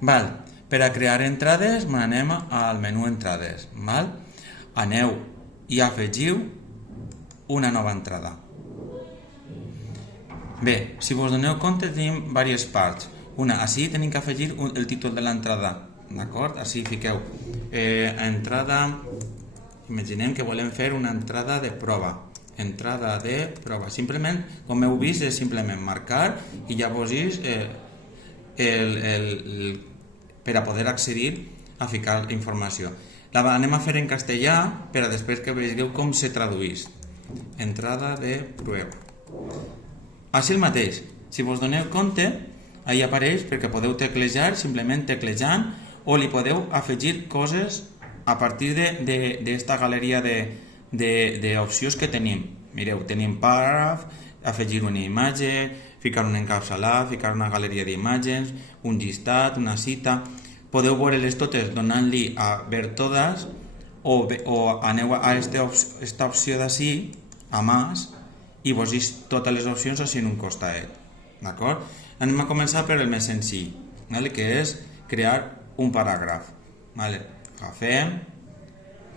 Val. Per a crear entrades, anem al menú entrades. Val? Aneu i afegiu una nova entrada. Bé, si vos doneu compte tenim diverses parts. Una, així tenim que afegir el títol de l'entrada, d'acord? Així fiqueu entrada, imaginem que volem fer una entrada de prova. Entrada de prova. Simplement, com heu vist, és simplement marcar i ja vos és per a poder accedir a ficar la informació. La anem a fer en castellà per a després que veieu com se traduís. Entrada de prova. Així el mateix, si vos doneu compte, ahí apareix perquè podeu teclejar, simplement teclejant, o li podeu afegir coses a partir d'esta galeria d'opcions que tenim. Mireu, tenim paràgraf, afegir una imatge, ficar un encapçalat, ficar una galeria d'imatges, un llistat, una cita. Podeu veure-les totes donant-li a ver totes o aneu a esta opció d'ací, a més, i vos deix totes les opcions així en un costadet. D'acord? Anem a començar per el més senzill, que és crear un paràgraf. Agafem,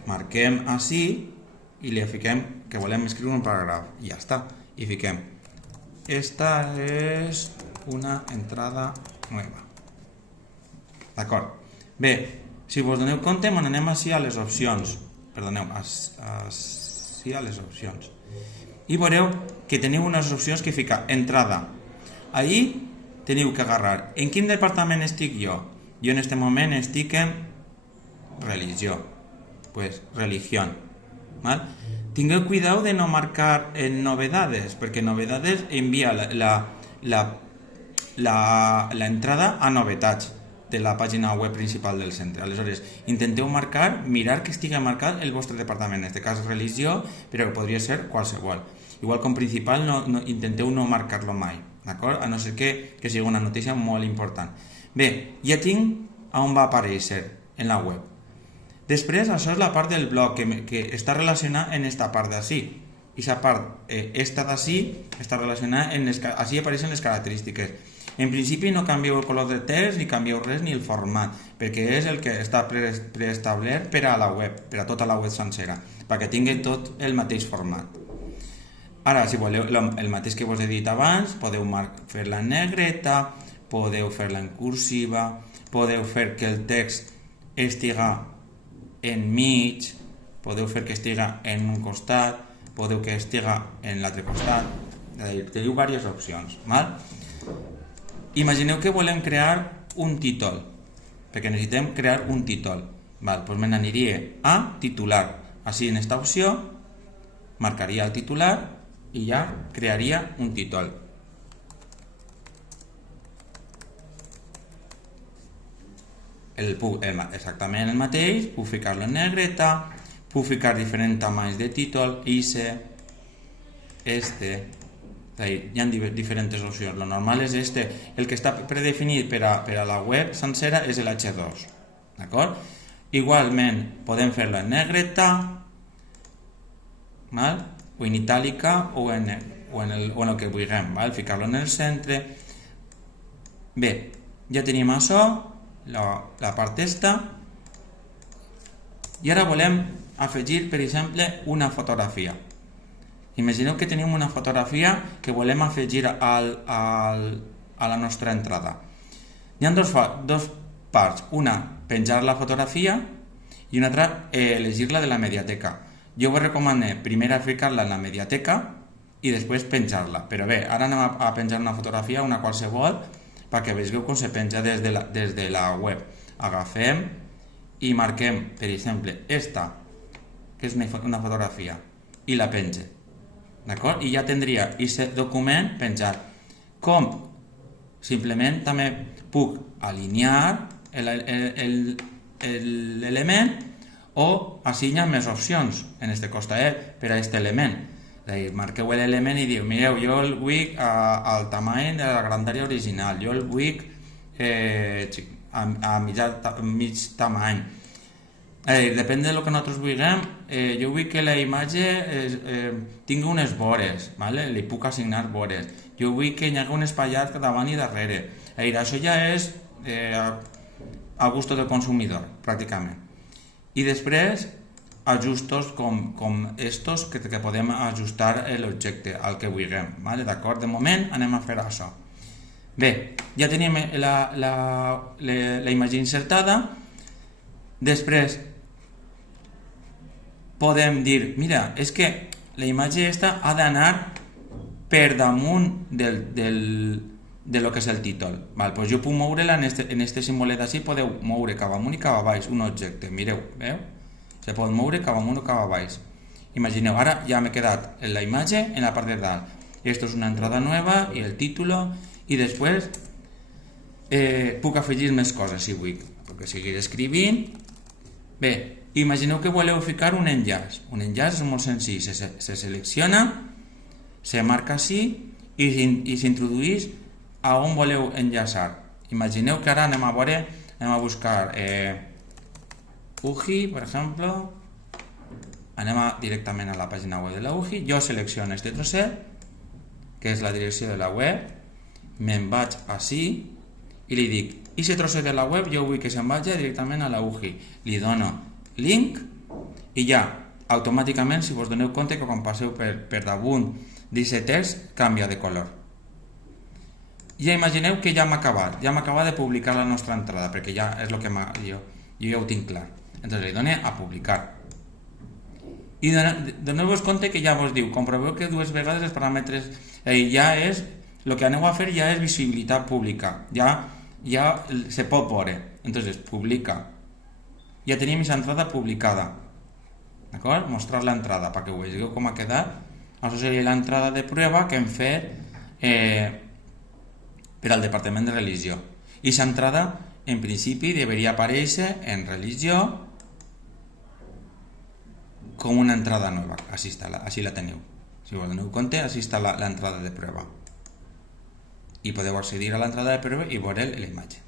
marquem així i li fiquem que volem escriure un paràgraf i ja està. I fiquem esta és una entrada nueva. D'acord? Bé, si vos doneu compte, anem així a les opcions. Perdoneu, així a les opcions. I veureu que teniu unes opcions que fica entrada. Ahí teniu que agarrar. En quin departament estic jo? Jo en este moment estic en religió. Pues religión. ¿Vale? Tingueu cuidado de no marcar en novedades, perquè novedades envia la entrada a novetats de la pàgina web principal del centre. Aleshores, intenteu marcar, mirar que estigui marcat el vostre departament, en aquest cas religió, però que podria ser qualsevol. Igual com principal, intenteu no marcar-lo mai, d'acord? A no ser que sigui una notícia molt important. Bé, ja tinc on va aparèixer en la web. Després, això és la part del blog, que està relacionada en esta part d'ací. I la part, esta d'ací, està relacionada així apareixen les característiques. En principi no canvieu el color de text, ni canvieu res, ni el format, perquè és el que està preestablert per a la web, per a tota la web sencera, perquè tingui tot el mateix format. Ara, si voleu el mateix que vos he dit abans, podeu fer-la en negreta, podeu fer-la en cursiva, podeu fer que el text estiga enmig, podeu fer que estiga en un costat, podeu que estiga en l'altre costat. Teniu diverses opcions. Imagineu que volem crear un títol, perquè necessitem crear un títol. Doncs me n'aniria a titular. Així en aquesta opció marcaria el titular i ja crearia un títol. Exactament el mateix, puc ficar-lo en negreta, puc ficar diferents tamanys de títol, hi ha diferents opcions. Lo normal és el que està predefinit per a la web sencera és el H2, d'acord? Igualment podem fer-lo en negreta, o en itàlica o en el que vulguem, ficar-lo en el centre. Bé, ja tenim això, la part esta, i ara volem afegir, per exemple, una fotografia. Imagineu que tenim una fotografia que volem afegir a la nostra entrada. Hi ha dos parts, una, penjar la fotografia, i una altra, elegir-la de la mediateca. Jo vos recomano primer ficar-la en la mediateca i després penjar-la. Però bé, ara anem a penjar una fotografia, una qualsevol, perquè veieu com se penja des de la web. Agafem i marquem, per exemple, esta, que és una fotografia, i la penge. D'acord? I ja tindria aquest document penjat. Com? Simplement també puc alinear l'element o assignar més opcions en aquest costadet per a aquest element. Marqueu l'element i diu, mireu, jo el vull al tamany de la grandària original, jo el vull a mig tamany. Depèn del que nosaltres vulguem, jo vull que la imatge tingui unes vores, li puc assignar vores. Jo vull que hi hagi un espaiat davant i darrere. Això ja és a gusto del consumidor, pràcticament. I després, ajustos com estos que podem ajustar l'objecte al que vulguem, vale? D'acord? De moment anem a fer això. Bé, ja tenim la imatge insertada. Després podem dir, mira, és que la imatge aquesta ha d'anar per damunt de lo que és el títol. Doncs jo puc moure-la en este simbolet així, podeu moure cap amunt i cap a baix un objecte, mireu, veu? Se pot moure cap amunt o cap a baix. Imagineu, ara ja m'he quedat en la imatge en la part de dalt. Esto és una entrada nova i el títol, i després puc afegir més coses si vull, perquè seguir escrivint. Bé, imagineu que voleu ficar un enllaç. Un enllaç és molt senzill, se selecciona, se marca així i s'introdueix a on voleu enllaçar. Imagineu que ara anem a buscar UGI, per exemple. Anem directament a la pàgina web de la UGI. Jo selecciono este trosset, que és la direcció de la web, me'n vaig així i li dic, i aquest trosset de la web jo vull que se'n vagi directament a la UGI. Li dono link i ja, automàticament, si vos doneu compte que quan passeu per damunt d'aquest text, canvia de color. Ja imagineu que ja hem acabat de publicar la nostra entrada, perquè ja és el que jo ja ho tinc clar. Entonces li dono a publicar. I doneu-vos compte que ja vos diu, comproveu que dues vegades els paràmetres ja és, el que aneu a fer ja és visibilitat pública, ja se pot veure. Entonces publica. Ja tenim aquesta entrada publicada. D'acord? Mostrar l'entrada perquè ho veieu com ha quedat. Això seria l'entrada de prova que hem fet per al Departament de Religió. I aquesta entrada, en principi, deveria aparèixer en religió com una entrada nova. Així la teniu. Si us doneu compte, així està l'entrada de prova. I podeu accedir a l'entrada de prova i veure la imatge.